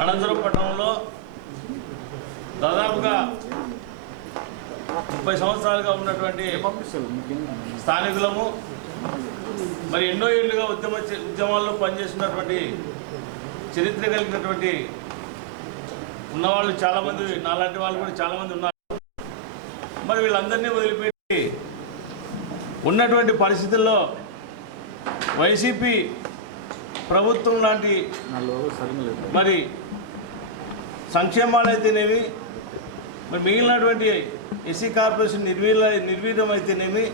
అనంతరం పట్టణంలో దాదాపుగా ముప్పై సంవత్సరాలుగా ఉన్నటువంటి స్థానికులము మరి ఎన్నో ఏళ్ళుగా ఉద్యమ ఉద్యమాల్లో పనిచేస్తున్నటువంటి చరిత్ర కలిగినటువంటి ఉన్నవాళ్ళు చాలామంది నాలాంటి వాళ్ళు కూడా చాలామంది ఉన్నారు. మరి వీళ్ళందరినీ వదిలిపెట్టి ఉన్నటువంటి పరిస్థితుల్లో వైసీపీ ప్రభుత్వం లాంటి మరి సంక్షేమాలు అయితేనేమి మరి మిగిలినటువంటి ఎస్సీ కార్పొరేషన్ నిర్వీల నిర్వీర్యం అయితేనేమి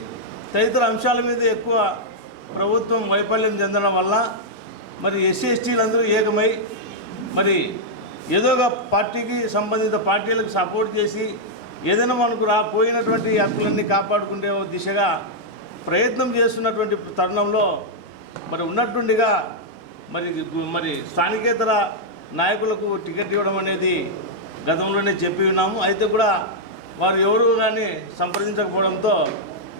తదితర అంశాల మీద ఎక్కువ ప్రభుత్వం వైఫల్యం చెందడం వల్ల మరి ఎస్సీ ఎస్టీలందరూ ఏకమై మరి ఏదో ఒక పార్టీకి సంబంధిత పార్టీలకు సపోర్ట్ చేసి ఏదైనా మనకు రా పోయినటువంటి హక్కులన్నీ కాపాడుకునే ఓ దిశగా ప్రయత్నం చేస్తున్నటువంటి తరుణంలో మరి ఉన్నట్టుండిగా మరి మరి స్థానికేతర నాయకులకు టికెట్ ఇవ్వడం అనేది గతంలోనే చెప్పి ఉన్నాము. అయితే కూడా వారు ఎవరు కానీ సంప్రదించకపోవడంతో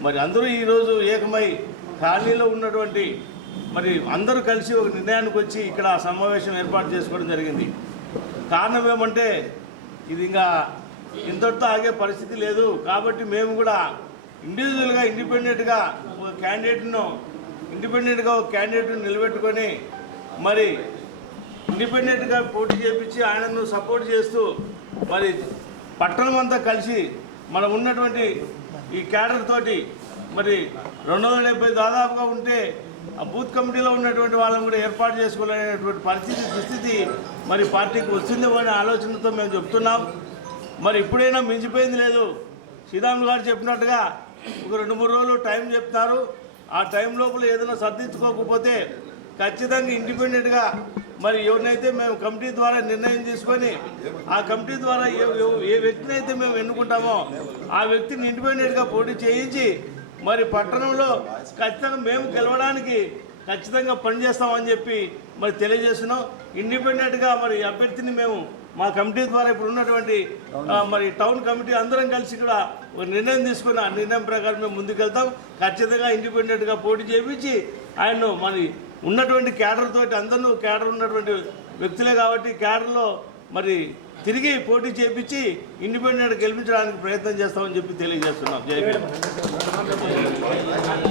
మరి అందరూ ఈరోజు ఏకమై ఖాళీలో ఉన్నటువంటి మరి అందరూ కలిసి ఒక నిర్ణయానికి వచ్చి ఇక్కడ సమావేశం ఏర్పాటు చేసుకోవడం జరిగింది. కారణం ఏమంటే ఇది ఇంకా ఇంతటితో ఆగే పరిస్థితి లేదు. కాబట్టి మేము కూడా ఇండివిజువల్గా ఇండిపెండెంట్గా ఒక క్యాండిడేట్ను ఇండిపెండెంట్గా ఒక క్యాండిడేట్ను నిలబెట్టుకొని మరి ఇండిపెండెంట్గా పోటీ చేపించి ఆయనను సపోర్ట్ చేస్తూ మరి పట్టణం అంతా కలిసి మనం ఉన్నటువంటి ఈ క్యాడర్ తోటి మరి రెండు వందల డెబ్బై దాదాపుగా ఉంటే ఆ బూత్ కమిటీలో ఉన్నటువంటి వాళ్ళని కూడా ఏర్పాటు చేసుకోలేనటువంటి పరిస్థితి దుస్థితి మరి పార్టీకి వస్తుందేమో అనే ఆలోచనతో మేము చెప్తున్నాం. మరి ఇప్పుడైనా మించిపోయింది లేదు. శ్రీరాములు గారు చెప్పినట్టుగా ఒక రెండు మూడు రోజులు టైం చెప్తారు. ఆ టైం లోపల ఏదైనా సర్దించుకోకపోతే ఖచ్చితంగా ఇండిపెండెంట్గా మరి ఎవరినైతే మేము కమిటీ ద్వారా నిర్ణయం తీసుకొని ఆ కమిటీ ద్వారా ఏ ఏ- వ్యక్తిని అయితే మేము ఎన్నుకుంటామో ఆ వ్యక్తిని ఇండిపెండెంట్గా పోటీ చేయించి మరి పట్టణంలో ఖచ్చితంగా మేము గెలవడానికి ఖచ్చితంగా పనిచేస్తామని చెప్పి మరి తెలియజేస్తున్నాం. ఇండిపెండెంట్గా మరి అభ్యర్థిని మేము మా కమిటీ ద్వారా ఇప్పుడు ఉన్నటువంటి మరి టౌన్ కమిటీ అందరం కలిసి ఇక్కడ ఒక నిర్ణయం తీసుకున్న నిర్ణయం ప్రకారం మేము ముందుకెళ్తాం. ఖచ్చితంగా ఇండిపెండెంట్గా పోటీ చేయించి ఆయన్ను మరి ఉన్నటువంటి క్యాడర్ తోటి అందరూ క్యాడర్ ఉన్నటువంటి వ్యక్తులే కాబట్టి క్యాడర్లో మరి తిరిగి పోటీ చేపించి ఇండిపెండెంట్ గెలిపించడానికి ప్రయత్నం చేస్తామని చెప్పి తెలియజేస్తున్నాం. జై